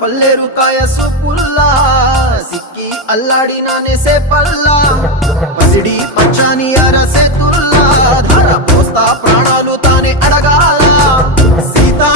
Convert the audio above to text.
పల్లేరు కాయ సూపుల్లా సిక్కి అల్లాడినానే సే పల్లా పసిడి పచ్చాని అరసే తుల్లా ధార పోస్తా ప్రాణాలు తానే అడగాల సీతా